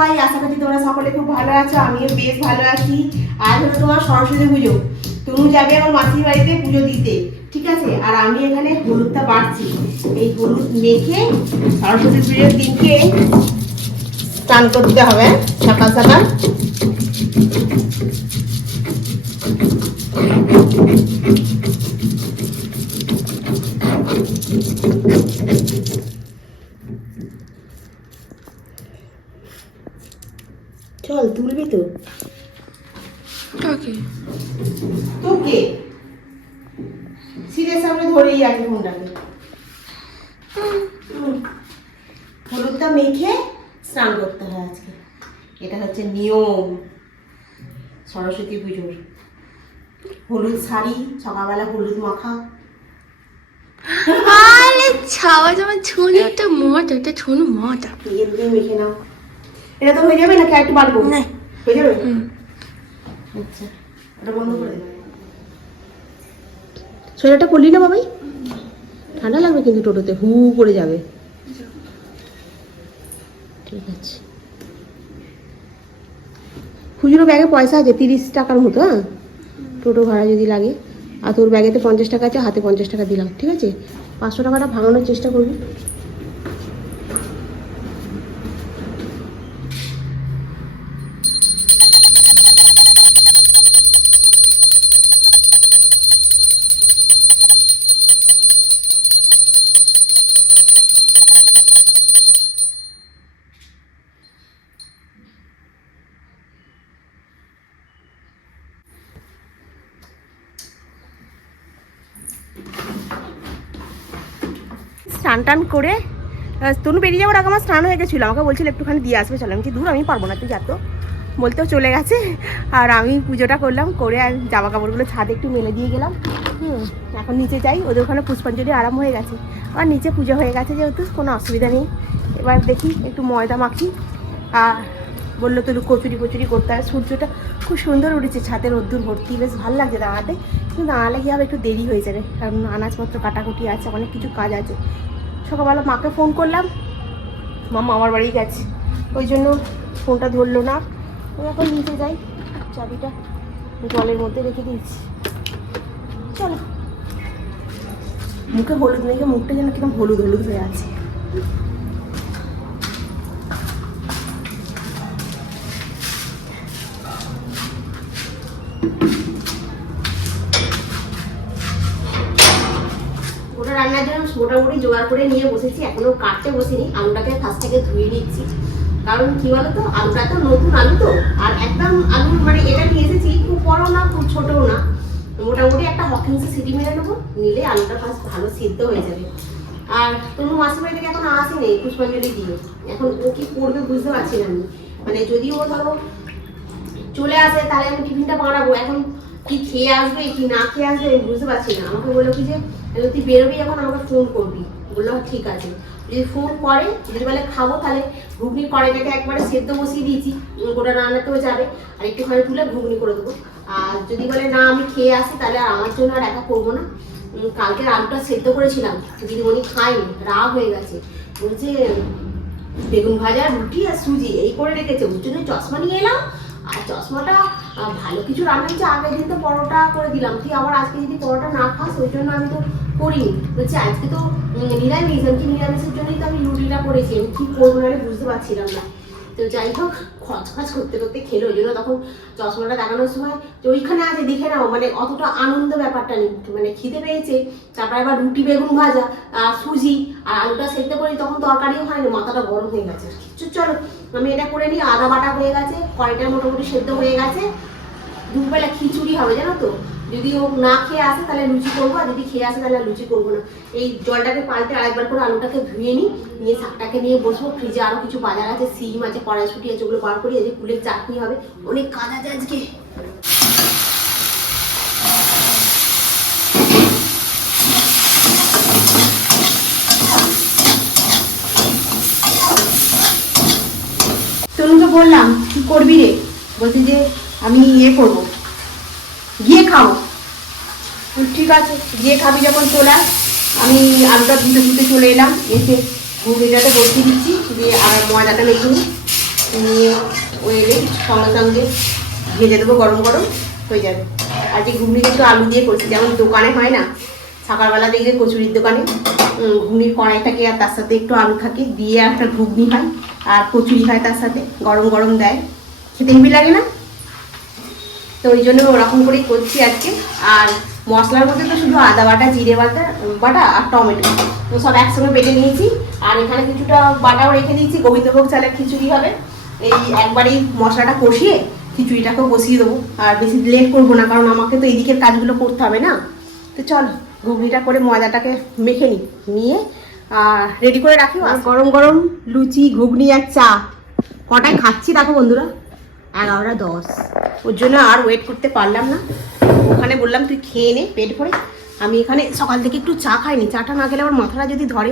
সবাই, আশা করছি তোমরা সকলে খুব ভালো আছো, আমিও বেশ ভালো আছি। আজ হলো তোমার সরস্বতী পুজো। তুমি যাবে আমার মাসির বাড়িতে পুজো দিতে, ঠিক আছে? আর আমি এখানে হলুদটা বাড়ছি। এই হলুদ মেখে সরস্বতী পুজোর দিনকে স্নান করতে হবে সকাল সকাল। চল, তুলবি তো? ওকে তোকে সিরের সামনে ধরেই আছে ফোনটাকে। হলুদটা মেখে স্নান করতে হয় আজকে, এটা হচ্ছে নিয়ম সরস্বতী পুজোর। হলুদ শাড়ি, সকালবেলা হলুদ মাখা। আরে ছাওয়া জামা ছোনো একটা মজা, একটা ছোনো মজা। এগুলো মেখে নাও। এটা তো হয়ে যাবে নাকি একটু বাড়বো? না, হয়ে যাবে। আচ্ছা, এটা বন্ধ করে দেবে। সোয়েটারটা পরলি না বাবাই? ঠান্ডা লাগবে কিন্তু টোটোতে, হু করে যাবে। ঠিক আছে। খুচরো ব্যাগে পয়সা আছে 30 টাকার মতো, হ্যাঁ, টোটো ভাড়া যদি লাগে। আর তোর ব্যাগেতে 50 টাকা আছে, হাতে 50 টাকা দিলাম, ঠিক আছে? 500 টাকাটা ভাঙানোর চেষ্টা করবি। স্নান টান করে তনু বেরিয়ে যাওয়ার আগে আমার স্নান হয়ে গেছিলো। আমাকে বলছিল একটুখানি দিয়ে আসবে, চলো। আমি কি দূর, আমি পারবো না, তুই যা তো। বলতেও চলে গেছে। আর আমি পুজোটা করলাম, করে আর জামা কাপড়গুলো ছাদে একটু মেলে দিয়ে গেলাম। এখন নিচে যাই, ওদের ওখানে পুষ্পাঞ্জলি আরাম হয়ে গেছে। আর নিচে পুজো হয়ে গেছে যেহেতু কোনো অসুবিধা নেই। এবার দেখি একটু ময়দা মাখি। আর বললো তো কচুরি কচুরি করতে হবে। সূর্যটা খুব সুন্দর উঠেছে, ছাদে রোদ্দুর ভর্তি, বেশ ভালো লাগছে দাঁড়াতে। কিন্তু দাঁড়ালে গিয়ে আবার একটু দেরি হয়ে যাবে, কারণ আনাজপত্র কাটাকুটি আছে, অনেক কিছু কাজ আছে। সকালবেলা মাকে ফোন করলাম, মা মামার বাড়ি গেছে, ওই জন্য ফোনটা ধরলো না। আমি এখন নিচে যাই, চাবিটা জলের মধ্যে রেখে দিয়েছি। চলো। মুখে হলুদ মেখে মুখটা যেন কিরকম হলুদ হলুদ হয়ে আছে। ওটা রান্নার জন্য মোটামুটি জোগাড় করে নিয়ে বসেছি, এখনো কাটতে বসিনি। আলুটাকে ফার্স্ট থেকে ধুয়ে নিচ্ছি, কারণ কি বলতো, আলুটা তো নতুন আলু তো। আর একদম আলু মানে এটা নিয়ে এসেছি, খুব বড় না খুব ছোটও না, মোটামুটি একটা হকিংসে সিটি মেরে নেবো, নিলে আলুটা ফার্স্ট ভালো সিদ্ধ হয়ে যাবে। আর তনু মাসির বাড়ি থেকে এখন আসেনি পুষ্পাঞ্জলি দিয়ে, এখন ও কি করবে বুঝতে পারছি না আমি। মানে যদি ও ধরো চলে আসে তাহলে আমি টিফিনটা বানাবো, এখন কি খেয়ে আসবে কি না খেয়ে আসবে আমি বুঝতে পারছি না। আমাকে বললো কি যে তুই বেরোবি এখন আমাকে ফোন করবি। বললাম ঠিক আছে। যদি ফোন করে, যদি বলে খাবো, তাহলে ঘুগনি কড়াইটাকে একবারে সেদ্ধ বসিয়ে দিয়েছি, গোটা রান্নাতেও যাবে, আর একটুখানি তুলে ঘুগনি করে দেবো। আর যদি বলে না আমি খেয়ে আসি, তাহলে আর আমার জন্য আর একা করবো না। কালকের আলুটা সেদ্ধ করেছিলাম, দিদিমণি খায়নি, রাগ হয়ে গেছে, বলছে বেগুন ভাজা রুটি আর সুজি এই করে রেখেছে, ওর জন্য চশমা নিয়ে এলাম। আর চশমাটা ভালো কিছু রান্না হচ্ছে, আগের দিন তো পরোটা করে দিলাম, তুই আবার আজকে যদি পরোটা না খাস ওই জন্য আমি তো করিনি। বলছি আজকে তো নিরামিষ, আমি কি নিরামিষের জন্যই তো আমি রুটিটা করেছি, আমি কি করবো না বুঝতে পারছিলাম না। তো যাই হোক, খচখচ করতে করতে খেলো, ওই জন্য তখন চশমাটা দেখানোর সময় যে ওইখানে আছে দেখে নাও, মানে অতটা আনন্দ ব্যাপারটা নেই। মানে খিদে পেয়েছে, তারপরে আবার রুটি বেগুন ভাজা আর সুজি আর আলুটা সেদ্ধ করি, তখন তরকারিও হয়নি, মাথাটা গরম হয়ে গেছে। চলো আমি এটা করে নিই। আদা বাটা হয়ে গেছে, কড়াইটা মোটামুটি সেদ্ধ হয়ে গেছে। দুপুরবেলা খিচুড়ি হবে জানো তো, যদি ও না খেয়ে আসে তাহলে লুচি করবো, আর যদি খেয়ে আসে তাহলে লুচি করবো না। এই জলটাকে পাল্টে আরেকবার করে আলুটাকে ধুয়ে নিই, নিয়ে শাকটাকে নিয়ে বসবো। ফ্রিজে আরো কিছু বাজার আছে, সিম আছে, কড়াইশুঁটি আছে, ওগুলো বার করি। আজকে কুলের চাটনি হবে, অনেক কাজ আছে আজকে। তনুকে বললাম কি করবি রে, বলছে যে আমি ইয়ে করবো, গিয়ে খাবো। ঠিক আছে, গিয়ে খাবি যখন চলে আস। আমি আলুটা ধুতে ধুতে চলে এলাম, এসে ঘুগনিটাতে বসিয়ে দিচ্ছি, দিয়ে আর ময়দাটা মেখে নিই। নিয়ে ওই এলে সঙ্গে সঙ্গে ভেজে দেবো, গরম গরম হয়ে যাবে। আর যে ঘুগনি একটু আলু দিয়ে করছি, যেমন দোকানে হয় না সকালবেলা দেখবে কচুরির দোকানে ঘুগনির কড়াই থাকে আর তার সাথে একটু আলু থাকে দিয়ে একটা ঘুগনি হয় আর কচুরি হয় তার সাথে, গরম গরম দেয়, খেতে হেবি লাগে না? তো ওই জন্য ওরকম করেই করছি আজকে। আর মশলার মধ্যে তো শুধু আদা বাটা, জিরে বাটা আর টমেটো তো সব একসঙ্গে বেটে নিয়েছি। আর এখানে কিছুটা বাটাও রেখে দিয়েছি, গোবিন্দভোগ চালের খিচুড়ি হবে। এই একবারেই মশলাটা কষিয়ে খিচুড়িটাকেও বসিয়ে দেবো, আর বেশি লেট করবো না, কারণ আমাকে তো এদিকের কাজগুলো করতে হবে না। তো চল ঘুগনিটা করে ময়দাটাকে মেখে নিয়ে রেডি করে রাখি। আর গরম গরম লুচি, ঘুগনি আর চা কটায় খাচ্ছি দেখো বন্ধুরা, 11:10। ওর জন্য আর ওয়েট করতে পারলাম না, ওখানে বললাম তুই খেয়ে নে পেট ভরে। আমি এখানে সকাল থেকে একটু চা খাইনি, চাটা না খেলে আমার মাথাটা যদি ধরে,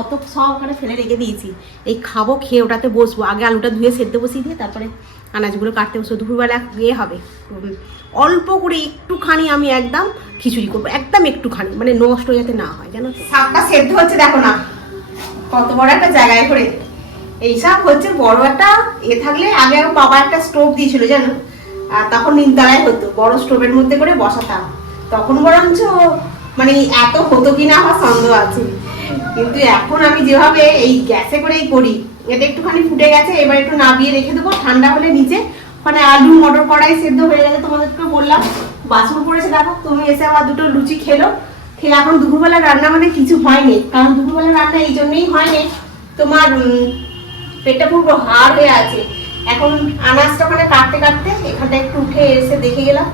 অত সব ওখানে ফেলে রেখে দিয়েছি। এই খাবো, খেয়ে ওটাতে বসবো, আগে আলুটা ধুয়ে সেদ্ধ বসিয়ে দিয়ে তারপরে আনাজগুলো কাটতে বসবো। দুপুরবেলা ইয়ে হবে, অল্প করে একটুখানি আমি একদম খিচুড়ি করবো, একদম একটুখানি, মানে নষ্ট যাতে না হয়, জানো তো। শাকটা সেদ্ধ হচ্ছে দেখো না কত বড় একটা জায়গায় করে। এইসব হচ্ছে বড় একটা থাকলে, আগে আমার বাবা একটা স্টোভ দিয়েছিল জানো, আর তখন নিমতলায় হতো, বড় স্টোভের মধ্যে করে বসাতাম, তখন বরঞ্চ মানে এত হতো কিনা আমার সন্দেহ আছে। কিন্তু এখন আমি যেভাবে এই গ্যাসে করেই করি, এটা একটুখানি ফুটে গেছে, এবার একটু নামিয়ে রেখে দেবো, ঠান্ডা হলে নিচে মানে আলু মটর কড়াই সেদ্ধ হয়ে গেছে। তোমাদেরকে বললাম বাসন পড়েছে দেখো, তুমি এসে আমার দুটো লুচি খেলো, খেয়ে এখন দুপুরবেলা রান্না মানে কিছু হয়নি, কারণ দুপুরবেলা রান্না এই জন্যই হয়নি, তোমার পেটটা পুরো হাড় হয়ে আছে। এখন আনাজটা ওখানে কাটতে কাটতে এখানটা একটু উঠে এসে দেখে গেলাম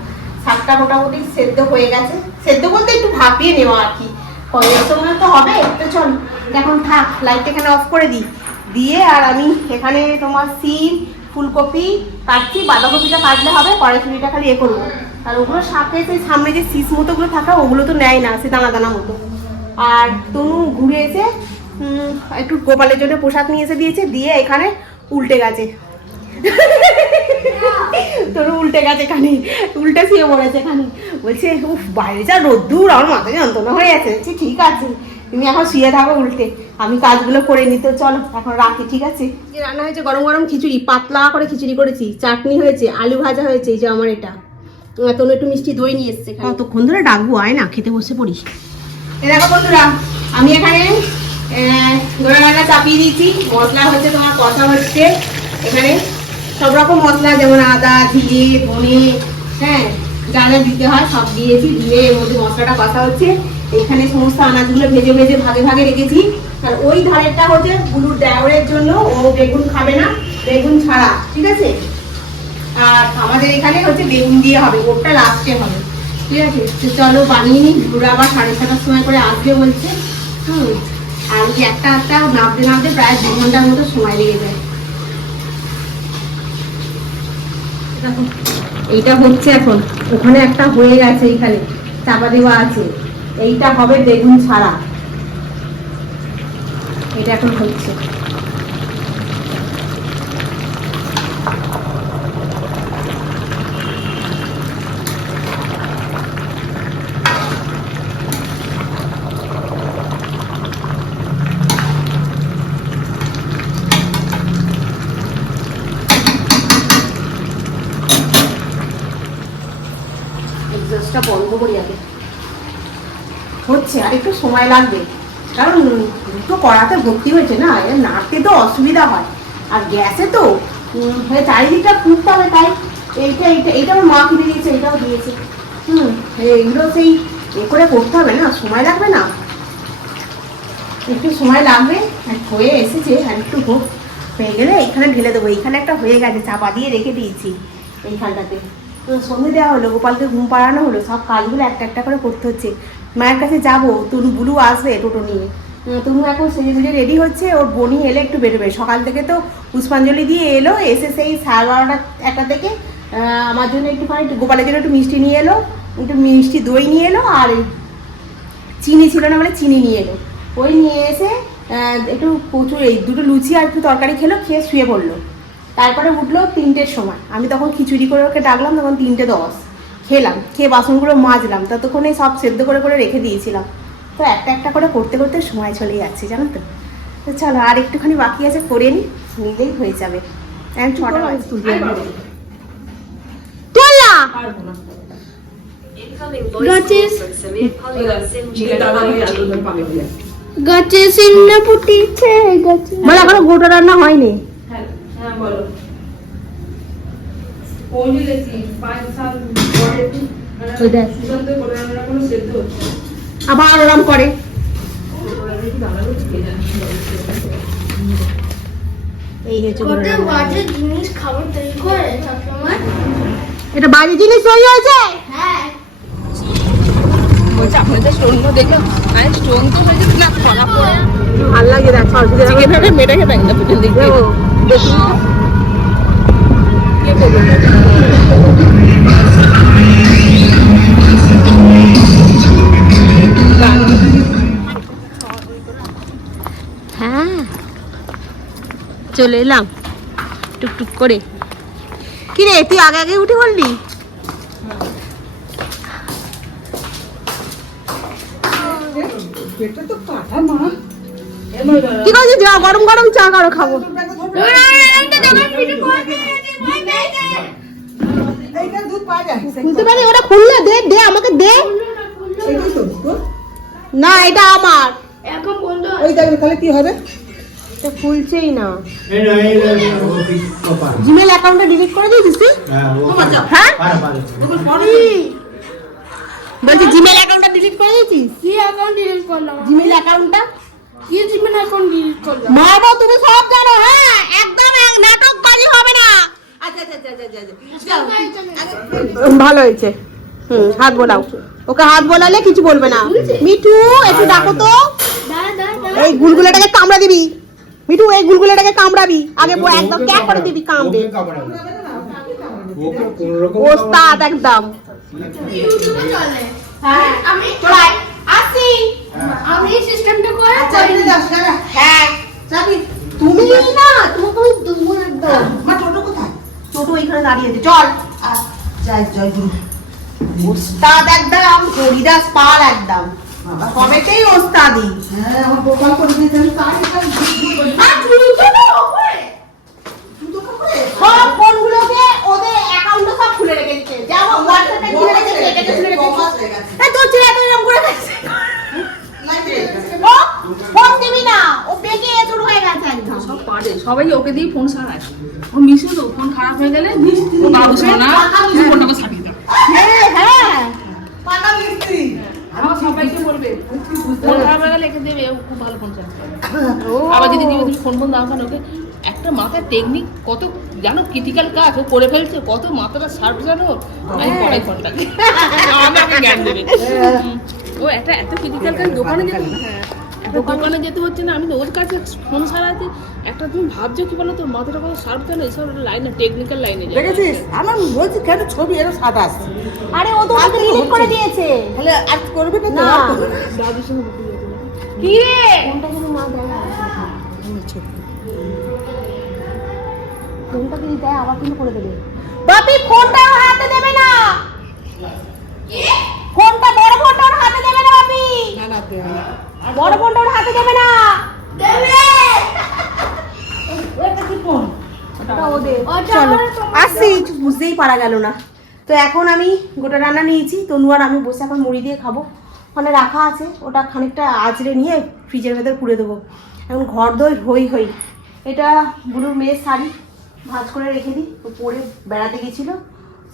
শাকটা মোটামুটি সেদ্ধ হয়ে গেছে, সেদ্ধ বলতে একটু ভাপিয়ে নেওয়া আর কি, কয়েক সময় তো হবে। তো চল এখন থাক, লাইট এখানে অফ করে দিই, দিয়ে আর আমি এখানে তোমার সিম ফুলকপি কাটছি, বাঁধাকপিটা কাটলে হবে, কড়াইশুঁড়িটা খালি এ করবো। আর ওগুলো শাকে সেই সামনে যে শীষ মতোগুলো থাকা ওগুলো তো নেয় না, সে দানা দানা মতো। আর তনু ঘুরে এসে একটু গোপালের জন্য পোশাক নিয়ে এসে দিয়েছে, দিয়ে এখানে উল্টে গেছে তোর উল্টে গেছে, এখানে উল্টে শুয়ে পড়েছে এখানে, বলছে উফ বাইরে যা রোদ্দুর, আমার মাথায় যন্ত্রণা হয়ে আছে। ঠিক আছে তুমি এখন শুয়ে থাকো উল্টে, আমি কাজগুলো করে নিতে, চলো এখন রাখি, ঠিক আছে। যে রান্না হয়েছে গরম গরম খিচুড়ি, পাতলা করে খিচুড়ি করেছি, চাটনি হয়েছে, আলু ভাজা হয়েছে, এই যে আমার এটা তনু একটু মিষ্টি দই নিয়ে এসছে, কতক্ষণ ধরে ডাকবো, আয় না খেতে বসে পড়িস। এ দেখো বন্ধুরা, আমি এখানে গোড়া রান্না চাপিয়ে দিয়েছি, মশলা হচ্ছে তোমার কষা হচ্ছে, এখানে সব রকম মশলা যেমন আদা, জিরে, ধনে, হ্যাঁ যা যা দিতে হয় সব দিয়েছি, দিয়ে এর মধ্যে মশলাটা কষা হচ্ছে। এখানে সমস্ত আনাজগুলো ভেজে ভেজে ভাগে ভাগে রেখেছি। আর ওই ধারেরটা হচ্ছে বুলুর দেওরের জন্য, ও বেগুন খাবে না, বেগুন ছাড়া, ঠিক আছে। আর আমাদের এখানে হচ্ছে বেগুন দিয়ে হবে, ওটা লাস্টে হবে, ঠিক আছে। তো চলো বানিয়ে নিই, বুড়ো আবার 7:30টার সময় করে আসবে বলছে। আর ওই একটা নামতে নামতে প্রায় 2 ঘন্টার মতো সময় লেগে যায়। এইটা হচ্ছে এখন, ওখানে একটা হয়ে গেছে, এইখানে চাপা দেওয়া আছে, এইটা হবে বেগুন ছাড়া, এটা এখন হচ্ছে। এক্সস্টটা বন্ধ করি আগে, হচ্ছে আর একটু সময় লাগবে, কারণ দুটো কড়াতে ভর্তি হয়েছে না, নাড়তে তো অসুবিধা হয়, আর গ্যাসে তো চারিদিকটা ফুটতে হবে, তাই এইটা আমার মা কিনে দিয়েছে, এটাও দিয়েছে। এইগুলো সেই করে করতে হবে না, সময় লাগবে না, একটু সময় লাগবে। আর হয়ে এসেছে, আর একটু হোক, হয়ে গেলে এইখানে ঢেলে দেবো। এইখানে একটা হয়ে গেছে, চাপা দিয়ে রেখে দিয়েছি এইখানটাতে। তো সন্ধে দেওয়া হলো, গোপালকে ঘুম পাড়ানো হলো, সব কাজগুলো একটা একটা করে করতে হচ্ছে। মায়ের কাছে যাবো, তনু বুলু আসবে টোটো নিয়ে, তনু এখন সেজে গুজে রেডি হচ্ছে, ওর বোনই এলে একটু বেরোবে। সকাল থেকে তো পুষ্পাঞ্জলি দিয়ে এলো, এসে সেই 12:30 একটা থেকে আমার জন্য একটুখানি গোপালের জন্য একটু মিষ্টি নিয়ে এলো, একটু মিষ্টি দই নিয়ে এলো, আর চিনি ছিল না বলে চিনি নিয়ে এলো, ওই নিয়ে এসে একটু প্রচুর এই দুটো লুচি আর একটু তরকারি খেলো, খেয়ে শুয়ে পড়লো। তারপরে উঠলো 3টের সময়, আমি তখন খিচুড়ি করে ওকে ডাকলাম, তখন 3:10 খেলাম, খেয়ে বাসনগুলো মাজলাম, ততক্ষণে সব সেদ্ধ করে করে রেখে দিয়েছিলাম। তো একটা একটা করে করতে করতে সময় চলে যাচ্ছে, জানো তো। তো চলো আর একটুখানি বাকি আছে, করে নিলেই হয়ে যাবে। এখন 6টা বাজে। তোল না পারবো না। গাছে যেটা আমি আলুর পাবে বলে। গাছে সিন্না ফুটিছে গাছে মানে এখনো গোটা রান্না হয়নি। হ্যাঁ, হ্যাঁ বলো। পৌঁছেছি 5-7 পরে ওই দেখ। সুগন্ধ করে আমরা কোনো সেদ্ধ হচ্ছে না। আবার আরাম করে। ওরা দেখি বানাবো কে জানে। এই হচ্ছে গোটা কত রান্না। বাজে জিনিস খাবার তৈরি করে সবসময় এটা বাজে জিনিস তৈরি হয়েছে। হ্যাঁ বলছে আপনাদের স্টোনগুলো দেখলাম আরে স্টোন তো হয়েছে না ফলা পড়ে ভাল লাগে দেখ সরস্বতী চিকেন হাটে মেয়েটাকে ব্যাংকটা পুজো দেখতে দেখি কে করবে হ্যাঁ চলে এলাম টুকটুক করে। কি রে তুই আগে আগে উঠে বললি? কি করছিস? যা গরম গরম চা করো খাবো। খুলতে পারি? ওটা খুললে দে, দে আমাকে দে। না এটা আমার। এখন বন্ধু কি হবে? এটা খুলছেই না। জিমেল অ্যাকাউন্টটা ডিলিট করে দিয়েছিস তুই? হ্যাঁ বলছি জিমেল অ্যাকাউন্টটা ডিলিট করে দিয়েছিস? কি অ্যাকাউন্ট ডিলিট করলাম জিমেল অ্যাকাউন্টটা কি জিমেল অ্যাকাউন্ট ডিলিট করলাম মারবো, তুমি সব জানো। হ্যাঁ একদম নাটক কাজই হবে না। আচ্ছা আচ্ছা ভালো হয়েছে। হাত বোলাও, ওকে হাত বোলালে কিছু বলবে না। মিঠু একটু ডাকো তো। দাঁড়া দাঁড়া দাঁড়া এই গুলগুলাটাকে কামড়া দিবি মিঠু, এই গুলগুলাটাকে কামড়াবি আগে, একদম ক্যাক করে দিবি কামড়ে। ওস্তাদ একদম। ইউটিউবে চলে হ্যাঁ আমি চলাই আসি। আমি এই সিস্টেমটা করে হ্যাঁ চাবি তুমি না, তোমাকে আমি দেবো একদম। আমার টোটো কোথায়? টোটো এখানে দাঁড়িয়ে আছে, চল। জয় জয় গুরু। ওস্তাদ একদম, হরিদাস পাল একদম, সবেতেই ওস্তাদি। হ্যাঁ আমার গোপাল করে দিয়েছে। সব ফোনগুলোকে ওদের অ্যাকাউন্টে সব খুলে রেখেছে, যেমন হোয়াটসঅ্যাপে খুলে রেখেছে, এটাতে খুলে রেখেছে। এই তোর ছেলে তো এরকম করে রেখেছে। ও ফোন দিবি না, ও বেগে শুরু হয়ে গেছে একদম। সব পারে সবাই ওকে দিয়ে ফোন সারায় ও মিশে তো ফোন খারাপ হয়ে গেলে ও বাবু শোনা ফোনটাকে ছাড়িয়ে দাও হ্যাঁ হ্যাঁ পাকা মিস্ত্রি। আমার সবাইকে বলবে ফোন খারাপ হয়ে গেলে একে দেবে ও খুব ভালো ফোন চালাতে পারে। আবার যদি তুমি ফোন দাও কেন ওকে একটা মাথার টেকনিক কত জানো, ক্রিটিক্যাল কাজ ও করে ফেলছে, কত মাথাটা শার্প জানো। আমি পড়াই ফোনটাকে আমাকে জ্ঞান দেবে। ও একটা এত ক্রিটিক্যাল কাজ দোকানে যেতে দোকানে যেতে হচ্ছে না, আমি তো ওর কাছে ফোন সারাতে একটা তুমি ভাবছো কি বলো তো মাথাটা কত শার্প জানো, এসব লাইনে টেকনিক্যাল লাইনে যায়। দেখেছিস আমার বলছি কেন ছবি এর সাদা আসছে আরে ও তো ওকে ডিলিট করে দিয়েছে। তাহলে আর করবে না তো? না দাদুর সঙ্গে বলতে যেতে হবে। কি রে ফোনটা যদি না দেয়, ফোনটা যদি দেয় আবার কিন্তু করে দেবে। বাপি ফোনটা ওর হাতে দেবে না, ফোনটা বড় ফোনটা ওর হাতে দেবে না বাপি, না না দেবে না। বড় ফোনটা ওর হাতে দেবে না। দেবে এটা কি ফোন? ওটা ওদের। ওটা চলো আমার তোমার আসছি, কিছু বুঝতেই পারা গেল না। তো এখন আমি গোটা রান্না নিয়েছি, তনু আর আমি বসে এখন মুড়ি দিয়ে খাবো। ওখানে রাখা আছে, ওটা খানিকটা আঁচড়ে নিয়ে ফ্রিজের ভেতর পুড়ে দেবো। এখন ঘর দই হই হই। এটা বুলুর মেয়ের শাড়ি, ভাঁজ করে রেখে দিই, ও পরে বেড়াতে গেছিলো,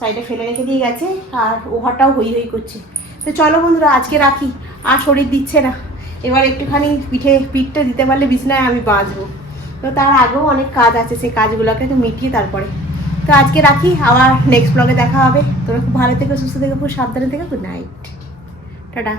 সাইডে ফেলে রেখে দিয়ে গেছে, আর ও ঘরটাও হই হই করছে। তো চলো বন্ধুরা আজকে রাখি, আর শরীর দিচ্ছে না। এবার একটুখানি পিঠটা দিতে পারলে বিছনায় আমি বাঁচবো। তো তার আগেও অনেক কাজ আছে, সেই কাজগুলোকে তো মিটিয়ে তারপরে। তো আজকে রাখি, আবার নেক্সট ব্লগে দেখা হবে। তোমরা খুব ভালো থেকো, সুস্থ থেকো, খুব সাবধানে থেকো। Good night, tata.